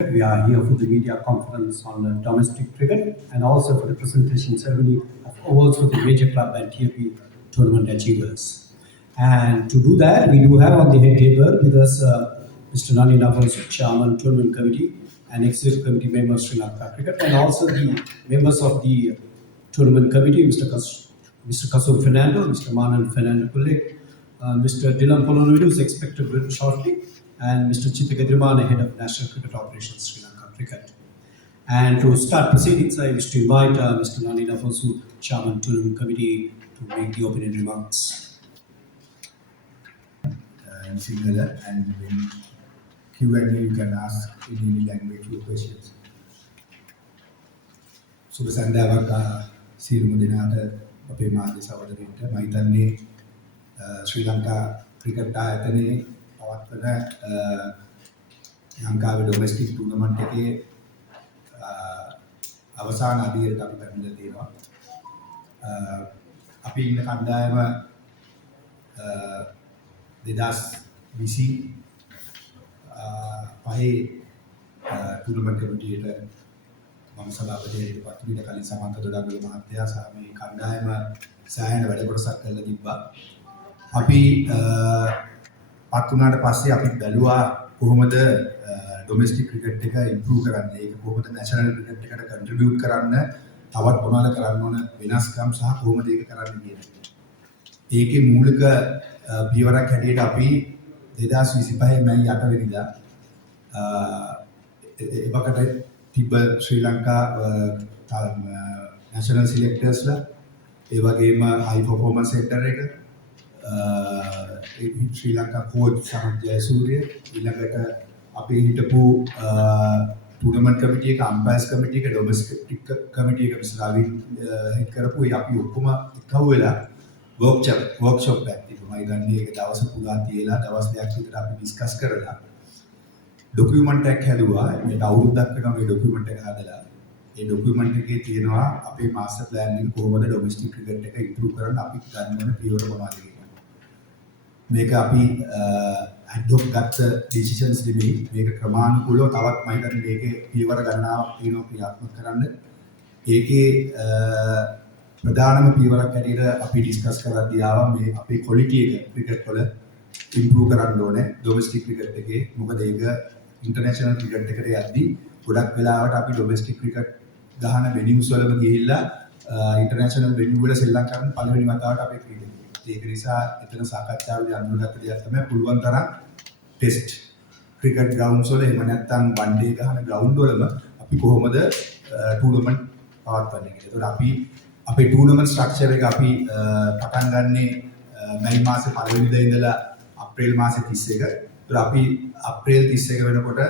We are here for the media conference on domestic cricket and also for the presentation ceremony of awards for the major club and TFP tournament achievers. And to do that, we do have on the head table with us Mr. Nani Navas, Chairman, Tournament Committee and Executive Committee members Sri Lanka Cricket, and also the members of the Tournament Committee, Mr. Kasur Fernando, Mr. Manan Fernando Pulle, Mr. Dylan Polonovidu is expected very shortly, and Mr. Chitta Gadrimana, Head of National Cricket Operations, Sri Lanka Cricket. And to start proceedings, I wish to invite Mr. Nani Nafosu, Chairman Tournament Committee, to make the opening remarks. In Sinhala, and when Q&A you can ask in any language your questions. සුබ සන්ධ්‍යාවක් සියලුම දෙනාට අපේ මාධ්‍ය සහෝදරයන්ට මම හිතන්නේ ශ්‍රී Lanka cricket ආයතනයේ පවත්වන ලංකාවේ ඩොමෙස්ටික් ටූර්නමන්ට් එකේ අවසාන අදියරට අපි පැමිණලා තියෙනවා. අපි ඉන්න කණ්ඩායම 2020 පහේ ටූර්නමන්ට් කමිටියට මම සභාපතියට පත් වීම කලින් සමන්ත දොඩගල මහත්තයා සහ මේ කණ්ඩායම සෑහෙන වැඩ කොටසක් කරලා තිබ්බා. අපි පත් වුණාට පස්සේ අපි බැලුවා කොහොමද ඩොමෙස්ටික් ක්‍රිකට් එක ඉම්ප්‍රූව් කරන්නේ, ඒක කොහොමද නැෂනල් ක්‍රිකට් එකට කන්ට්‍රිබියුට් කරන්න, තවත් මොනවද කරන්න ඕන වෙනස්කම් සහ කොහොමද ඒක කරන්න කියන එක. ඒකේ මූලික පියවරක් හැටියට අපි 2025 මැයි 8 වෙනිදා එවකට තිබ්බ ශ්‍රී ලංකා නැෂනල් සිලෙක්ටර්ස්ලා ඒ වගේම හයි පර්ෆෝමන්ස් සෙන්ටර් එක ශ්‍රී ලංකා කෝච් සමත් ජයසූරිය ඊළඟට අපේ හිටපු ටූර්නමන්ට් කමිටි එක අම්පයර්ස් කමිටි එක ඩොමෙස්ටික් කමිටි එක විශ්ලාවින් හෙඩ් කරපු ඒ අපි ඔක්කොම එකව වෙලා වර්ක්ෂොප් එකක් තිබුණා. මම හිතන්නේ ඒක දවස් පුරා තියලා දවස් දෙකක් විතර අපි ඩිස්කස් කරලා ඩොකියුමන්ට් එකක් හැදුවා. මේක අවුරුද්දක් වෙනවා මේ ඩොකියුමන්ට් එක හදලා. ඒ ඩොකියුමන්ට් එකේ තියෙනවා අපේ මාස්ටර් ප්ලෑන් එක කොහොමද ඩොමෙස්ටික් ක්‍රිකට් එක ඉම්ප්‍රූව් කරන්න අපි ගන්න ඕන පියවර මොනවද කියලා. මේක අපි අඩොප් ගත්ත ඩිසිෂන්ස් නෙමෙයි. මේක ක්‍රමානුකූලව තවත් මම හිතන්නේ මේකේ පියවර ගණනාවක් තියෙනවා ක්‍රියාත්මක කරන්න. ඒකේ ප්‍රධානම පියවරක් හැටියට අපි ඩිස්කස් කරද්දී ආවා මේ අපේ ක්වොලිටි එක ක්‍රිකට් වල ඉම්ප්‍රූව් කරන්න ඕනේ ඩොමෙස්ටික් ක්‍රිකට් එකේ. මොකද ඒක ඉන්ටර්නැෂනල් ක්‍රිකට් එකට යද්දී ගොඩක් වෙලාවට අපි ඩොමෙස්ටික් ක්‍රිකට් ගහන වෙනියුස් වලම ගිහිල්ලා ඉන්ටර්නැෂනල් වෙනියු වල ශ්‍රී ලංකාවෙන් පළවෙනි වතාවට අපි ක්‍රීඩා කළා. ඒක නිසා එතන සාකච්ඡාවේදී අඳුනගත්ත දෙයක් තමයි පුළුවන් තරම් ටෙස්ට් ක්‍රිකට් ග්‍රවුන්ඩ්ස් වල එහෙම නැත්නම් වන් ඩේ ගහන ග්‍රවුන්ඩ් වලම අපි කොහොමද ටූර්නමන්ට් පවත්වන්නේ කියලා. ඒතකොට අපි අපේ ටූර්නමන්ට් ස්ට්‍රක්චර් එක අපි පටන් ගන්නේ මැයි මාසේ පළවෙනිදා ඉඳලා අප්‍රේල් මාසේ 31. ඒතකොට අපි අප්‍රේල් 31 වෙනකොට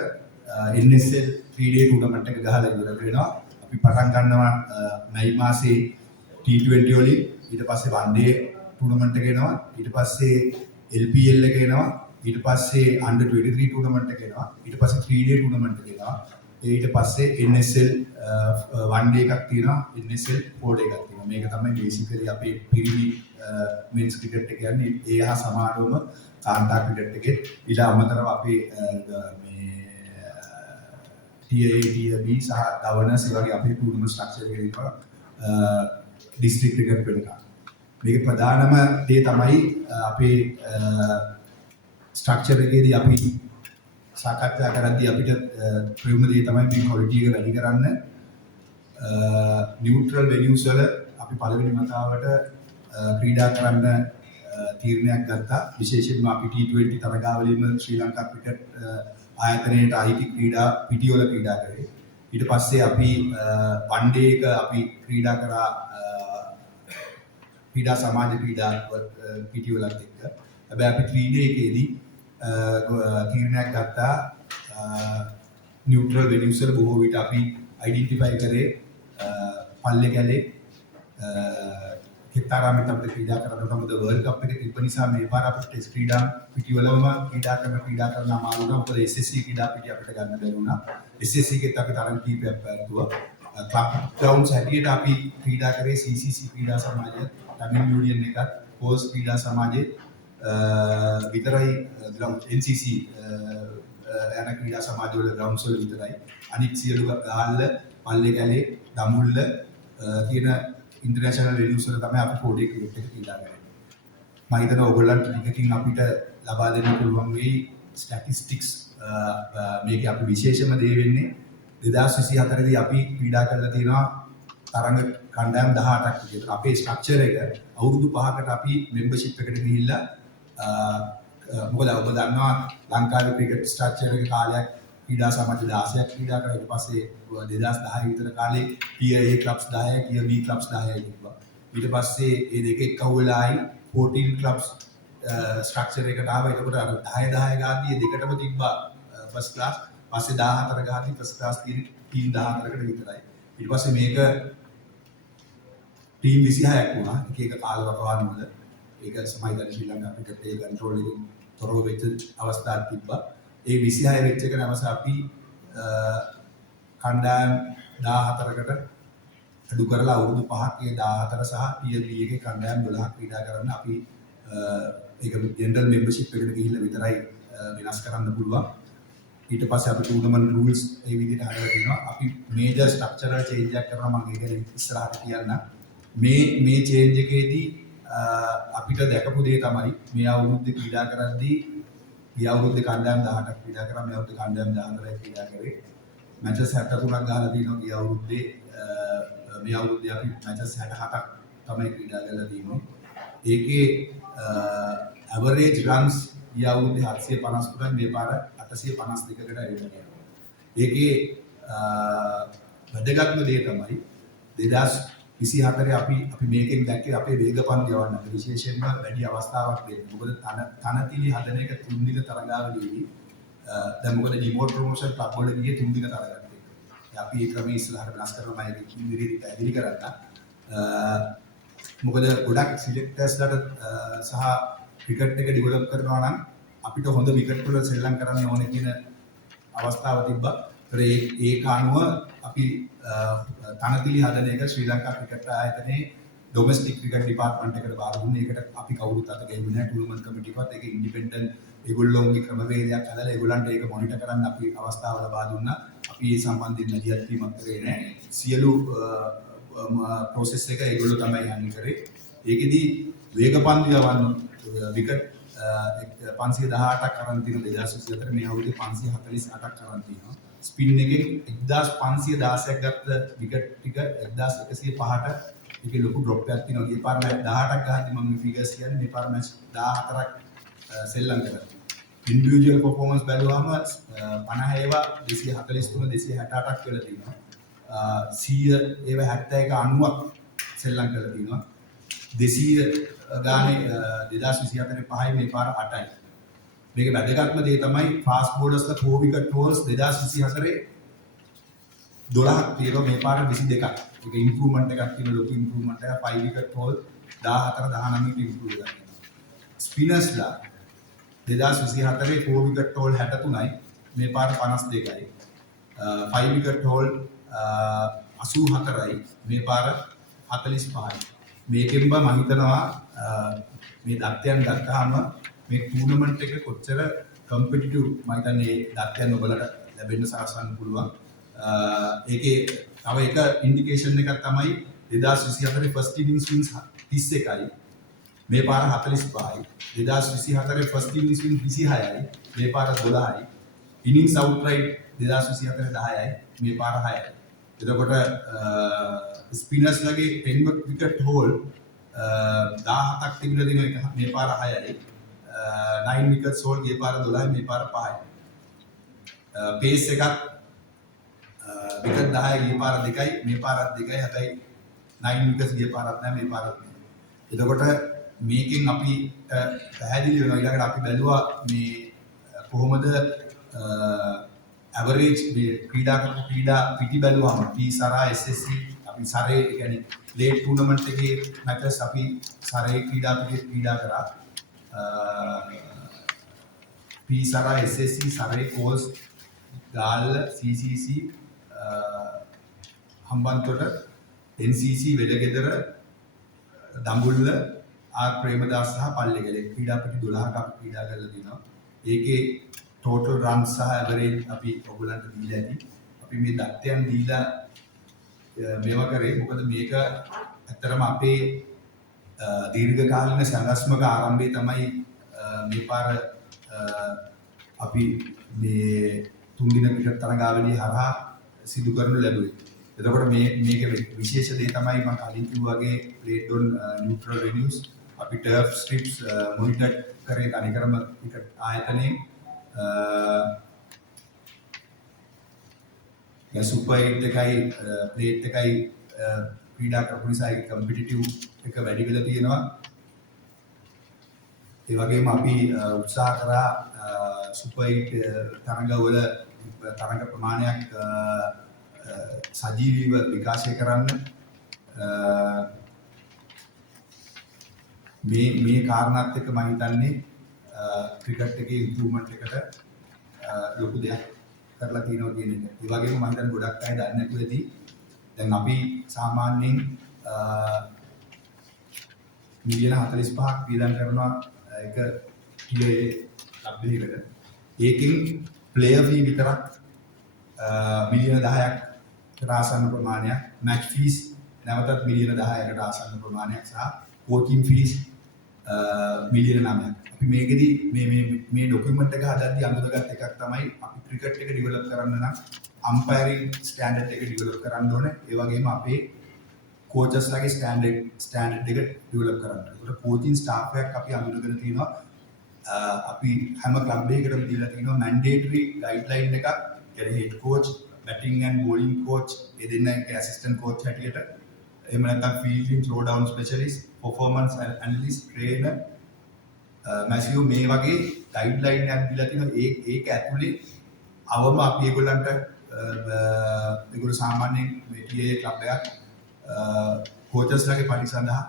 NSL 3-day ටූර්නමන්ට් එක ගහලා ඉවර වෙනවා. අපි පටන් ගන්නවා මැයි මාසේ T20 වලින්, ඊට පස්සේ one day ටූර්නමන්ට් එක එනවා, ඊට පස්සේ LPL එක එනවා, ඊට පස්සේ under 23 ටූර්නමන්ට් එක එනවා, ඊට පස්සේ 3-day ටූර්නමන්ට් එක එනවා. ඊට පස්සේ NSL one day එකක් තියෙනවා, NSL 4-day එකක් තියෙනවා. මේක තමයි basically අපේ පිරිමි men's cricket එක කියන්නේ. ඒ හා සමානවම කාන්තා ක්‍රිකට් එකේ ඊට අමතරව අපේ මේ TIA, TIB සහ ගවර්නර්ස් වගේ අපේ ටූර්නමන්ට් ස්ට්‍රක්චර් එකේ ඉන්නවා ඩිස්ට්‍රික්ට් ක්‍රිකට් වෙනකම්. මේක ප්‍රධානම දේ තමයි අපේ ස්ට්‍රක්චර් එකේදී අපි සාකච්ඡා කරද්දී අපිට ප්‍රයෝජන දේ තමයි මේ ක්වොලිටි එක වැඩි කරන්න. නියුට්‍රල් වෙනියුස් වල අපි පළවෙනි වතාවට ක්‍රීඩා කරන්න තීරණයක් ගත්තා. විශේෂයෙන්ම අපි T20 තරගාවලියේම ශ්‍රී ලංකා ක්‍රිකට් ආයතනයේට අයිති ක්‍රීඩා පිටිවල ක්‍රීඩා කරේ. ඊට පස්සේ අපි වන් ඩේ එක අපි ක්‍රීඩා කරා ක්‍රීඩා සමාජ ක්‍රීඩා පිටිවලත් එක්ක. හැබැයි අපි 3 ඩේ එකේදී තීරණයක් ගත්තා නියුට්‍රල් වෙනියුස් වල බොහෝ විට අපි අයිඩෙන්ටිෆයි කරේ පල්ලේ කැලේ කිත්තාරාමෙත් අපිට ක්‍රීඩා කරන්න මොකද වර්ල්ඩ් කප් එක තිබ්බ නිසා මේ පාර අපිට ටෙස්ට් ක්‍රීඩා පිටිවලම ක්‍රීඩා කරන්න අමාරු වුණා. මොකද SSC ක්‍රීඩා පිටි අපිට ගන්න බැරි වුණා. SSC එකෙත් අපි තරම් කීපයක් පැවැත්තුවා. ක්ලබ් ග්‍රවුන්ඩ්ස් හැටියට අපි ක්‍රීඩා කරේ CCC ක්‍රීඩා සමාජය, තමිල් යුනියන් එකත්, පෝස් ක්‍රීඩා සමාජයේ විතරයි ග්‍රවුන්ඩ් NCC යන ක්‍රීඩා සමාජවල ග්‍රවුන්ඩ්ස් වල විතරයි. අනිත් සියලු ගාල්ල, පල්ලේ කැලේ, දඹුල්ල කියන ඉන්ටර්නැෂනල් වෙනියුස් වල තමයි අපි 4D ක්‍රිකට් එක ක්‍රීඩා කරන්නේ. මම හිතනවා ඔයගොල්ලන්ට ටිකකින් අපිට ලබා දෙන්න පුළුවන් වෙයි ස්ටැටිස්ටික්ස් මේකේ අපි විශේෂම දේ වෙන්නේ 2024 දී අපි ක්‍රීඩා කරලා තියෙනවා තරඟ කණ්ඩායම් 18ක් විතර. අපේ ස්ට්‍රක්චර් එක අවුරුදු 5කට අපි මෙම්බර්ෂිප් එකට ගිහිල්ලා මොකද ඔබ දන්නවා ලංකාවේ ක්‍රිකට් ස්ට්‍රක්චර් එක කාලයක් ක්‍රීඩා සමාජ 16ක් ක්‍රීඩා කරා. ඊට පස්සේ 2010 විතර කාලේ tier A clubs 10යි tier B clubs 10යි තිබ්බා. ඊට පස්සේ මේ දෙක එක්කව වෙලා ආයි 14 clubs ස්ට්‍රක්චර් එකට ආවා. ඒකට අර 10 ගාදී දෙකටම තිබ්බා ෆස්ට් ක්ලාස්. පස්සේ 14 ගාදී ෆස්ට් ක්ලාස් තියෙන ටීම් 14කට විතරයි. ඊට පස්සේ මේක ටීම් 26ක් වුණා. එක එක කාලවකවානු වල. ඒක සමයිදන් ශ්‍රී ලංකා ක්‍රිකට් ඒ කන්ට්‍රෝල් එකෙන් තොරව වෙච්ච අවස්ථාවක් තිබ්බා. ඒ 26 වෙච්ච එක නැවස අපි කණ්ඩායම් 14කට අඩු කරලා අවුරුදු 5ක් ඒ 14 සහ tier B එකේ කණ්ඩායම් 12ක් ක්‍රීඩා කරන්න අපි ඒක ජෙනරල් මෙම්බර්ෂිප් එකට ගිහිල්ලා විතරයි වෙනස් කරන්න පුළුවන්. ඊට පස්සේ අපි ටූර්නමන්ට් රූල්ස් ඒ විදිහට හදලා තියෙනවා. අපි මේජර් ස්ට්‍රක්චරල් චේන්ජ් එකක් කරනවා. මම ඒක ගැන ඉස්සරහට කියන්න. මේ චේන්ජ් එකේදී අපිට දැකපු දේ තමයි මේ අවුරුද්දේ ක්‍රීඩා කරද්දී ගිය අවුරුද්දේ කණ්ඩායම් 18ක් ක්‍රීඩා කරා. මේ අවුරුද්දේ කණ්ඩායම් 14ක් ක්‍රීඩා කරේ. මැචස් 73ක් ගහලා තියෙනවා ගිය අවුරුද්දේ. මේ අවුරුද්දේ අපි මැචස් 67ක් තමයි ක්‍රීඩා කරලා තියෙන්නේ. ඒකේ ඇවරේජ් රන්ස් ගිය අවුරුද්දේ 753යි මේ පාර 852කට ඇවිල්ලා යනවා. ඒකේ වැදගත්ම දේ තමයි 2024 අපි මේකෙන් දැක්කේ අපේ වේගපන්දු යවන්න විශේෂයෙන්ම වැඩි අවස්ථාවක් දෙන්න. මොකද තනතිලි හදන එක 3 දින තරගාවලියේදී දැන් මොකද රිමෝට් ප්‍රොමෝෂන් ක්ලබ් වල ගියේ 3 දින තරගයක්. අපි ඒ ක්‍රමයේ ඉස්සරහට වෙනස් කරනවා මම ඒක ඉදිරියට පැහැදිලි කරන්න. මොකද ගොඩක් සිලෙක්ටර්ස්ලාට සහ ක්‍රිකට් එක ඩෙවලොප් කරනවා නම් අපිට හොඳ විකට් වල සෙල්ලම් කරන්න ඕනේ කියන අවස්ථාව තිබ්බා. ඒ කාණුව අපි තනතිලි හදන එක ශ්‍රී ලංකා ක්‍රිකට් ආයතනයේ ඩොමෙස්ටික් ක්‍රිකට් ඩිපාර්ට්මන්ට් එකට බාර දුන්නේ. ඒකට අපි කවුරුත් අත ගැහුවේ නැහැ. ටූර්නමන්ට් කමිටියකවත් ඒක ඉන්ඩිපෙන්ඩන්ට් ඒගොල්ලෝගේ ක්‍රමවේදයක් හදලා ඒගොල්ලන්ට ඒක මොනිටර් කරන්න අපි අවස්ථාව ලබා දුන්නා. අපි ඒ සම්බන්ධයෙන් නැදියත් වීමක් කරේ නැහැ. සියලු ප්‍රොසෙස් එක ඒගොල්ලෝ තමයි යන්නේ කරේ. ඒකෙදි වේගපන්දු යවන්න විකට් 518ක් අරන් තියෙන 2024 මේ අවුරුද්දේ 548ක් අරන් තියෙනවා. ස්පින් එකෙන් 1516ක් ගත්ත විකට් ටික 1105ට ඒකේ ලොකු ඩ්‍රොප් එකක් තියෙනවා. මේ පාර මැච් 18ක් ගහද්දි මම මේ ෆිගර්ස් කියන්නේ මේ පාර මැච් 14ක් සෙල්ලම් කරා. ඉන්ඩිවිජුවල් පර්ෆෝමන්ස් බැලුවාම 50 ඒවා 243 268ක් වෙලා තියෙනවා. 100 ඒවා 71 90ක් සෙල්ලම් කරලා තියෙනවා. 200 ගානේ 2024 5යි මේ පාර 8යි. මේක වැදගත්ම දේ තමයි ෆාස්ට් බෝලර්ස්ලා 4 විකට් හෝල්ස් 2024 12ක් තියෙනවා මේ පාර 22ක්. ඒක ඉම්ප්‍රූව්මන්ට් එකක් තියෙන ලොකු ඉම්ප්‍රූව්මන්ට් එකක් 5 විකට් හෝල් 14 19 කට ඉම්ප්‍රූව් කරලා තියෙනවා. ස්පිනර්ස්ලා 2024 4 විකට් හෝල් 63යි මේ පාර 52යි. 5 විකට් හෝල් 84යි මේ පාර 45යි. මේකෙන් බා මම හිතනවා මේ දත්තයන් ගත්තාම මේ ටූර්නමන්ට් එක කොච්චර කම්පිටිටිව් මම හිතන්නේ දත්තයන් ඔයගලට ලැබෙන්න සලස්වන්න පුළුවන්. ඒකේ තව එක ඉන්ඩිකේෂන් එකක් තමයි 2024 ෆස්ට් ඉනින්ග්ස් වින්ස් 31යි මේ පාර 45යි. 2024 ෆස්ට් ඉනින්ග්ස් වින්ස් 26යි මේ පාර 12යි. ඉනින්ග්ස් අවුට්රයිට් 2024 10යි මේ පාර 6යි. එතකොට ස්පිනර්ස්ලගේ 10 විකට් හෝල් 17ක් තිබිලා දින එක මේ පාර 6යි. 9 විකට්ස් හෝල් ගිය පාර 12යි මේ පාර 5යි. පේස් එකක් විකට් 10යි ගිය පාර 2යි මේ පාරත් 2යි. හැබැයි 9 විකට්ස් ගිය පාරත් නැහැ මේ පාරත් නැහැ. එතකොට මේකෙන් අපි පැහැදිලි වෙනවා ඊළඟට අපි බැලුවා මේ කොහොමද ඇවරේජ් ක්‍රීඩා පිටි බැලුවාම P සරා SSC අපි සරේ කියන්නේ ලේට් ටූර්නමන්ට් එකේ මැචස් අපි සරේ ක්‍රීඩා කරා. P සරා SSC සරේ Colts Galle CCC Hambantota NCC Welagedara Dambulla R Premadasa සහ පල්ලේගල ක්‍රීඩා පිටි 12ක් අපි ක්‍රීඩා කරලා තිනවා. ඒකේ total runs සහ average අපි ඔයගොල්ලන්ට දීලා ඇති. අපි මේ දත්තයන් දීලා මේවා කරේ මොකද මේක ඇත්තටම අපේ දීර්ඝකාලීන සංගස්මක ආරම්භය තමයි මේ පාර අපි මේ තුන් දින පිටත් තරඟාවලිය හරහා සිදු කරනු ලැබුවේ. එතකොට මේක විශේෂ දේ තමයි මම කලින් කිව්වා වගේ played on neutral venues අපි turf strips monitor කරේ කණිකරම ක්‍රිකට් ආයතනයේ සුපර් 8 එකයි ප්ලේට් එකයි ක්‍රීඩා කරපු නිසා ඒක කම්පිටිටිව් එක වැඩි වෙලා තියෙනවා. ඒ වගේම අපි උත්සාහ කරා සුපර් 8 තරඟවල තරඟ ප්‍රමාණයක් සජීවීව විකාශය කරන්න මේ කාරණාත් එක්ක මම හිතන්නේ ක්‍රිකට් එකේ ඉම්ප්‍රූව්මන්ට් එකට ලොකු දෙයක් කරලා තියෙනවා කියන එක. ඒ වගේම මම හිතන්නේ ගොඩක් අය දන්නේ නැතුව ඇති. දැන් අපි සාමාන්‍යයෙන් මිලියන 45ක් වියදම් කරනවා එක ටියේ ක්ලබ් එකකට. ඒකෙන් ප්ලේයර් ෆී විතරක් මිලියන 10ක් ආසන්න ප්‍රමාණයක්, මැච් ෆීස් නැවතත් මිලියන 10කට ආසන්න ප්‍රමාණයක් සහ කෝචින් ෆීස් මිලියන 9ක්. අපි මේකෙදි මේ ડોකියුමන්ට් එක හදද්දී අඳුනගත් එකක් තමයි අපි ක්‍රිකට් එක ඩෙවලොප් කරන්න නම් අම්පයරින් ස්ටෑන්ඩඩ් එක ඩෙවලොප් කරන්න ඕනේ. ඒ වගේම අපේ කෝචස්ලාගේ ස්ටෑන්ඩඩ් එක ඩෙවලොප් කරන්න. ඒකට කෝචින් ස්ටාෆ් එකක් අපි අඳුනගෙන තියෙනවා. අපි හැම ක්ලබ් එකකටම දීලා තියෙනවා මැන්ඩේටරි ගයිඩ්ලයින් එකක්. කියන්නේ head coach, batting and bowling coach, ඒ දෙන්නගේ ඇසිස්ටන්ට් කෝච් හැටියට. එහෙම නැත්නම් fielding throw down specialist, performance analyst, trainer masseur මේ වගේ ගයිඩ්ලයින් එකක් දීලා තිනවා. ඒක ඇතුලේ අවම අපි ඒගොල්ලන්ට ඒගොල්ලෝ සාමාන්‍යයෙන් මේ TA ක්ලබ් එකක් කෝචස්ලාගේ පඩි සඳහා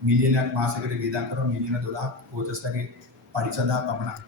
මිලියනයක් මාසයකට වියදම් කරනවා. මිලියන 12ක් කෝචස්ලාගේ පඩි සඳහා පමණක්